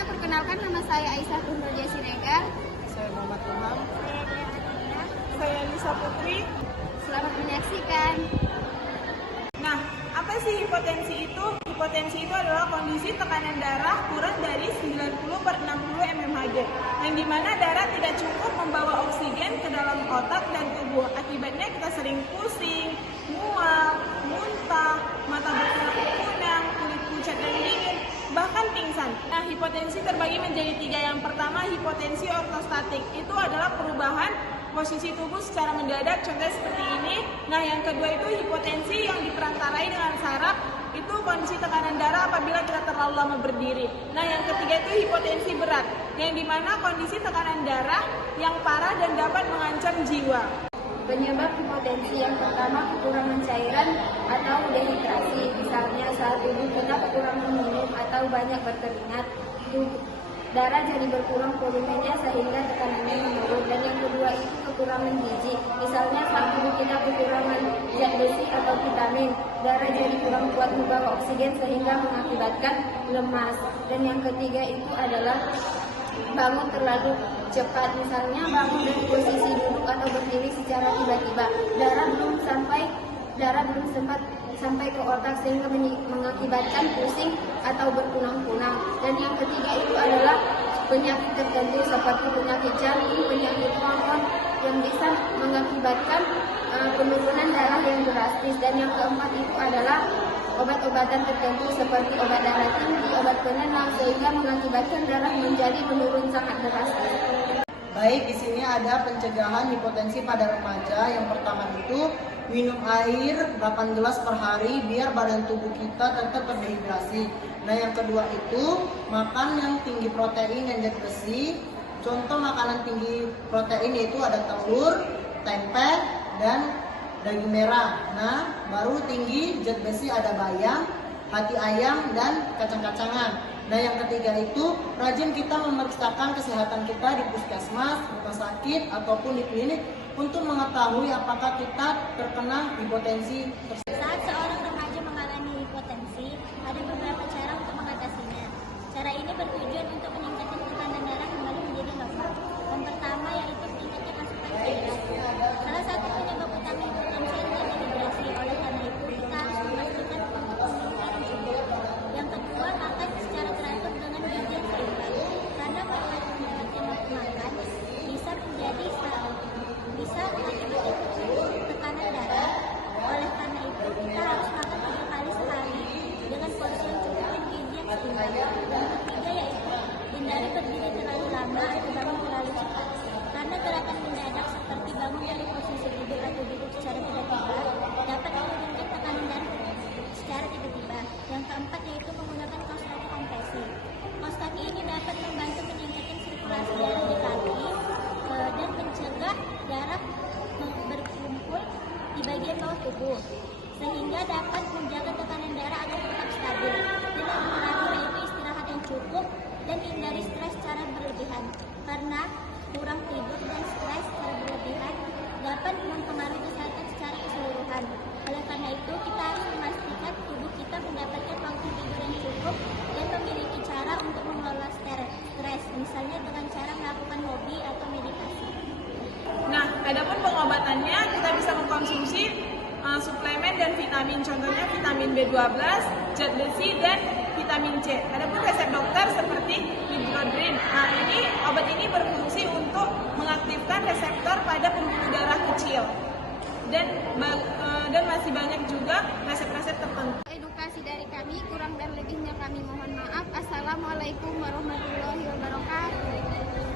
Selanjutnya perkenalkan, nama saya Aisyah Tunurja Siregar. Saya Muhammad Ilham. Saya Dea Adina. Saya Lisa Putri. Selamat menyaksikan. Nah, apa sih hipotensi itu? Hipotensi itu adalah kondisi tekanan darah kurang dari 90/60 mmHg, yang dimana darah tidak cukup membawa oksigen ke dalam otak dan tubuh. Akibatnya kita sering pusing, mual, muntah, mata berkunang, kulit pucat dan dingin, bahkan pingsan. Nah, hipotensi terbagi menjadi 3. Yang pertama, hipotensi ortostatik. Itu adalah perubahan posisi tubuh secara mendadak, contohnya seperti ini. Nah, yang kedua itu hipotensi yang diperantarai dengan saraf. Itu kondisi tekanan darah apabila kita terlalu lama berdiri. Nah, yang ketiga itu hipotensi berat, yang dimana kondisi tekanan darah yang parah dan dapat mengancam jiwa. Penyebab hipotensi yang pertama, kekurangan cairan atau dehidrasi. Misalnya saat tubuh kita kekurangan minum atau banyak berkeringat, darah jadi berkurang volumenya sehingga tekanannya menurun. Dan yang kedua itu kekurangan gizi. Misalnya saat tubuh kita kekurangan zat besi atau vitamin, darah jadi kurang kuat membawa oksigen sehingga mengakibatkan lemas. Dan yang ketiga itu adalah bangun terlalu cepat. Misalnya bangun dari posisi duduk atau berdiri secara tiba-tiba, darah belum sempat sampai ke otak sehingga mengakibatkan pusing atau berkunang-kunang. Dan yang ketiga itu adalah penyakit tertentu seperti penyakit jantung, penyakit paru yang bisa mengakibatkan penurunan darah yang drastis. Dan yang keempat itu adalah obat-obatan tertentu seperti obat darah tinggi, obat penenang, sehingga mengakibatkan darah menjadi menurun sangat drastis. Baik, di sini ada pencegahan hipotensi pada remaja. Yang pertama itu minum air 8 gelas per hari biar badan tubuh kita tetap terdehidrasi. Nah, yang kedua itu makan yang tinggi protein dan zat besi. Contoh makanan tinggi protein itu ada telur, tempe, dan daging merah. Nah, baru tinggi zat besi ada bayam, hati ayam, dan kacang-kacangan. Nah, yang ketiga itu rajin kita memeriksakan kesehatan kita di puskesmas, rumah sakit, ataupun di klinik untuk mengetahui apakah kita terkena hipotensi tersebut. Saat seorang remaja mengalami hipotensi, ada beberapa cara untuk mengatasinya. Cara ini bertujuan untuk meningkatkan tekanan darah kembali menjadi normal. Yang pertama yaitu meningkatkan asupan cairan. Salah satu penyebab utama hipotensi adalah dehidrasi. Oleh karena itu, kita harus memastikan untuk meminum cukup. Yang kedua, makan secara teratur dengan gizi yang seimbang. Karena melewatkan waktu makan bisa mengakibatkan tekanan darah. Oleh karena itu, kita harus makan 3 kali sehari dengan porsi yang cukup dan gizi yang seimbang. Yang ketiga yaitu hindari berdiri terlalu lama atau bangun terlalu cepat. Karena gerakan mendadak seperti bangun dari posisi duduk atau duduk secara tiba-tiba dapat menurunkan tekanan darah secara tiba-tiba. Yang keempat yaitu menggunakan kaos kaki kompresi. Kaos kaki ini dapat membantu meningkatkan sirkulasi darah di kaki dan mencegah darah berkumpul di bagian bawah tubuh, sehingga dapat menjaga tekanan darah agar tetap stabil. Dan yang terakhir yaitu istirahat yang cukup dan hindari stres secara berlebihan, karena kurang tidur dan stres secara berlebihan dapat mempengaruhi kesehatan secara keseluruhan. Oleh karena itu, kita harus memastikan tubuh kita mendapatkan waktu tidur yang cukup dan memiliki cara untuk mengelola stres, misalnya dengan cara melakukan hobi atau meditasi. Nah, adapun pengobatannya kita bisa mengkonsumsi suplemen dan vitamin, contohnya vitamin B12, zat besi, dan vitamin C. Adapun resep dokter seperti Hydrodrin. Nah, obat ini berfungsi untuk mengaktifkan reseptor pada pembuluh darah kecil. Dan masih banyak juga resep-resep tertentu. Edukasi dari kami, kurang dan lebihnya kami mohon maaf. Assalamualaikum warahmatullahi wabarakatuh.